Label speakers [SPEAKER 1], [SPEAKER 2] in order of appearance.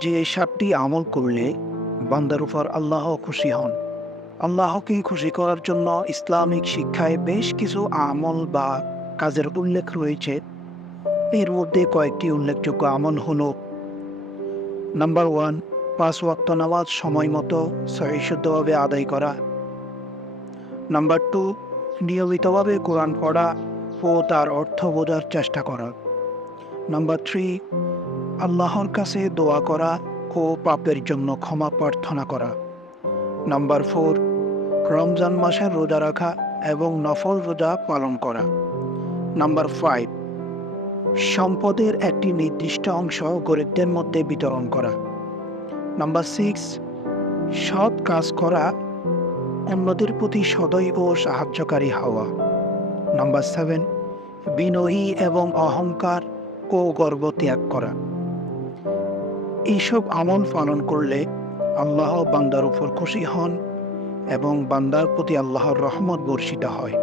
[SPEAKER 1] যে সাতটি আমল করলে বান্দার উপর আল্লাহ খুশি হন। আল্লাহকে খুশি করার জন্য ইসলামিক শিক্ষায় বেশ কিছু আমল বা কাজের উল্লেখ রয়েছে। এর মধ্যে কয়েকটি উল্লেখযোগ্য আমল হল, নাম্বার ওয়ান, পাঁচ ওয়াক্ত নামাজ সময় মতো সহিশুদ্ধভাবে আদায় করা। নাম্বার টু, নিয়মিতভাবে কোরআন পড়া ও তার অর্থ বোঝার চেষ্টা করা। নাম্বার থ্রি আল্লাহর কাছে দোয়া করা ও পাপের জন্য ক্ষমা প্রার্থনা করা। নাম্বার ফোর রমজান মাসের রোজা রাখা এবং নফল রোজা পালন করা। নাম্বার ফাইভ সম্পদের একটি নির্দিষ্ট অংশ গরিবদের মধ্যে বিতরণ করা। নাম্বার সিক্স সৎ কাজ করা, অন্যদের প্রতি সদয় ও সাহায্যকারী হওয়া। নাম্বার সেভেন বিনয়ী এবং অহংকার ও গর্ব ত্যাগ করা। এইসব আমল পালন করলে আল্লাহ বান্দার উপর খুশি হন এবং বান্দার প্রতি আল্লাহর রহমত বর্ষিত হয়।